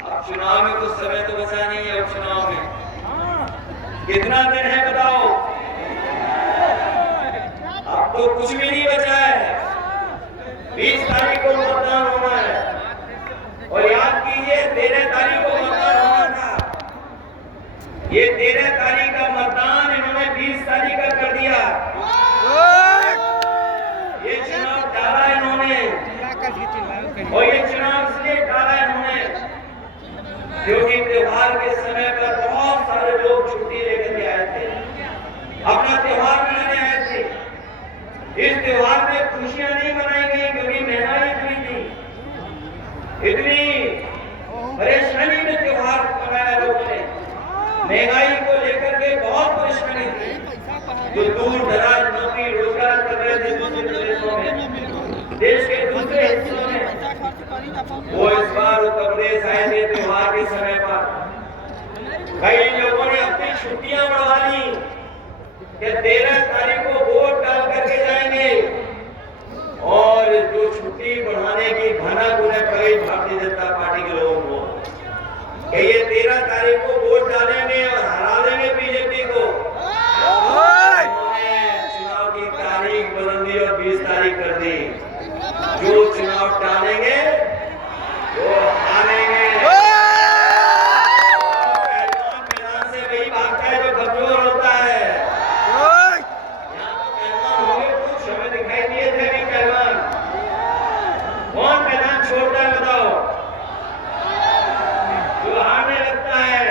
अब चुनाव में कुछ समय तो बचा नहीं है। उपचुनाव में कितना दिन है बताओ? अब तो कुछ भी नहीं बचा है। 20 तारीख को मतदान होना है और याद कीजिए 13 तारीख को मतदान होना था। ये 13 तारीख का मतदान इन्होंने 20 तारीख का कर दिया। ये चुनाव टाला इन्होंने और ये चुनाव इसलिए टाला इन्होंने क्योंकि त्योहार के समय पर बहुत सारे लोग छुट्टी लेकर के आए थे, अपना त्योहार मनाने आए थे। इस त्योहार में खुशियां नहीं मनाई गई क्योंकि महंगाई इतनी थी, इतनी परेशानी में त्योहार मनाया लोगों ने। महंगाई को लेकर के बहुत परेशानी थी। जो दूर दराज नौकरी रोजगार कर रहे थे दूसरे प्रदेशों में, देश के दूसरे हिस्सों में, वो इस बार उत्तर प्रदेश आए थे त्योहार के समय पर। कई लोगों ने अपनी छुट्टियां बढ़वा ली कि 13 तारीख को वोट डाल करके जाएंगे और जो छुट्टी बढ़ाने की भनक उन्हें पड़ी भारतीय जनता पार्टी के लोगों को कि ये 13 तारीख को वोट डालेंगे और हरा देंगे बीजेपी को। चुनाव की तारीख बदल दी और 20 तारीख कर दी। जो चुनाव टालेंगे वो हारेंगे। पहलवान मैदान से वही भागता है जो कमजोर होता है। यहाँ तो पहलवान होंगे कुछ हमें दिखाई दिए थे नहीं पहलवान। कौन मैदान छोड़ता है बताओ? जो हारने लगता है।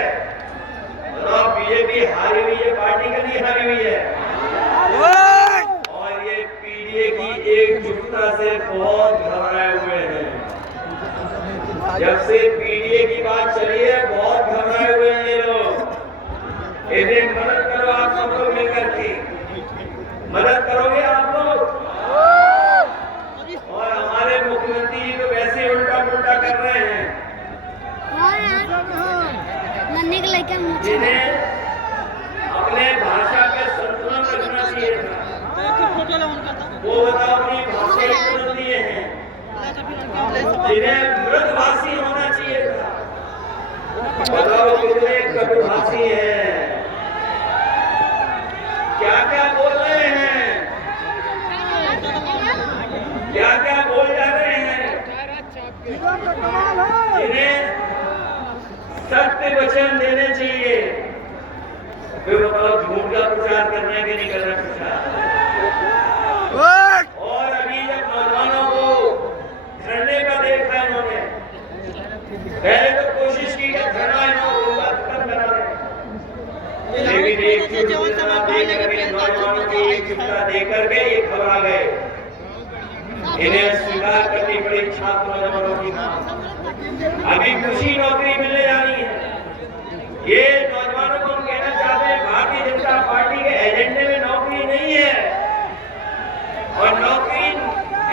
बताओ बीजेपी हारी हुई है, पार्टी का नहीं हारी हुई है। और ये पीडीए की एकजुटता से बहुत घबराए हुए हैं। जब से पीडीए की बात चली है बहुत घबराए हुए हैं ये लोग। इन्हें मदद करो आप सब लोग मिलकर के। मदद करोगे आप लोग? और हमारे मुख्यमंत्री जी तो वैसे उल्टा पुल्टा कर रहे हैं। जिन्हें अपने भाषा पे संतुलन रखना चाहिए था, वो बताओ अपनी भाषा बदल दिए हैं। जिन्हें मृदभाषी होना चाहिए था, बताओ कितने कटुभाषी हैं। क्या क्या बोल रहे हैं, क्या क्या बोल जा रहे हैं। जिन्हें सत्य वचन देने चाहिए, फिर बताओ झूठ का प्रचार करना कि नहीं करना प्रचार। और अभी जब नौजवानों को धरने का देखा इन्होंने, पहले तो कोशिश की कि धरना इन्होंने खत्म करा दे, लेकिन एकजुटता देकर नौजवानों की एकजुटता देकर के ये घबरा गए। इन्हें स्वीकार करनी पड़ी छात्र नौजवानों की मांग। अभी खुशी नौकरी मिलने जा रही है। ये नौजवानों को हम कहना चाहते हैं भारतीय जनता पार्टी के एजेंडे में नौकरी नहीं है। और नौकरी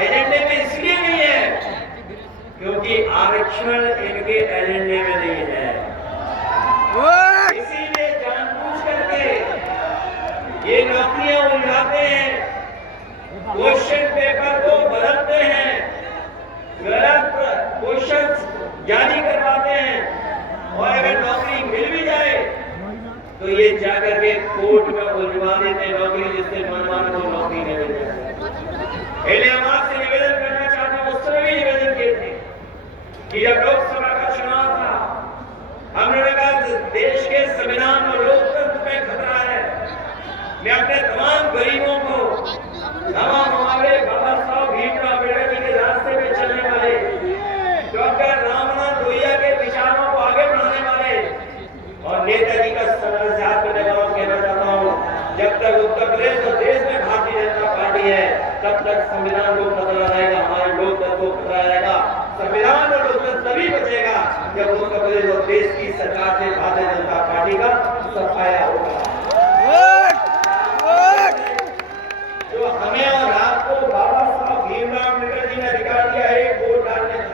एजेंडे में इसलिए नहीं है क्योंकि आरक्षण इनके एजेंडे में नहीं है। इसीलिए जानबूझ करके ये नौकरियां उलझाते हैं, क्वेश्चन पेपर को बदलते हैं, गलत क्वेश्चन जारी करवाते हैं और अगर नौकरी मिल भी जाए तो ये जाकर के कोर्ट में उलझवा देते हैं नौकरी, जिससे मनमान को नौकरी नहीं मिल जाए। पहले हम आपसे निवेदन करना चाहते हैं, उस समय भी निवेदन किए थे कि जब लोकसभा का चुनाव था हमने कहा देश के संविधान और लोकतंत्र में खतरा है। मैं अपने तमाम गरीबों को तमाम हमारे बाबा साहब भीमराव अम्बेडकर जी के रास्ते में चलने वाले, डॉक्टर रामनाथ लोहिया के विचारों को आगे बढ़ाने वाले और नेताजी का संघर्ष याद करने वालों कहना चाहता हूँ, जब तक उत्तर प्रदेश और देश में भारतीय जनता पार्टी है तब तक संविधान को खतरा रहेगा, हमारे लोकतंत्र को खतरा रहेगा। संविधान और लोकतंत्र तभी बचेगा जब उत्तर प्रदेश और देश की सरकार से भारतीय जनता पार्टी का सफाया होगा। जो हमें और आपको बाबा साहब भीमराव अम्बेडकर जी ने अधिकार दिया है एक वोट डालने का,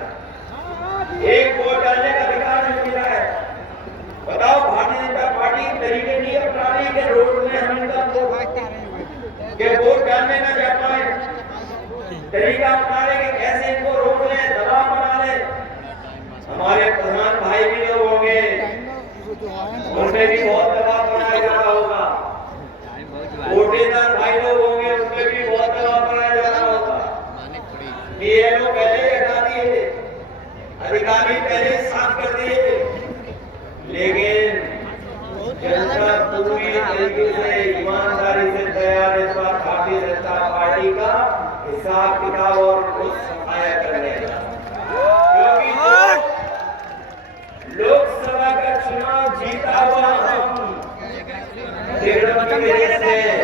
एक वोट डालने का अधिकार नहीं मिला है। बताओ भारतीय जनता पार्टी तरीके नहीं अपना रही कि रोड में हम इनका वोट डालने न जा पाए, तरीका अपना रहे कि कैसे इनको रोक लें, हिसाब किताब और कुछ सफाया करने, क्योंकि लोकसभा का चुनाव जीता हुआ हम की वजह से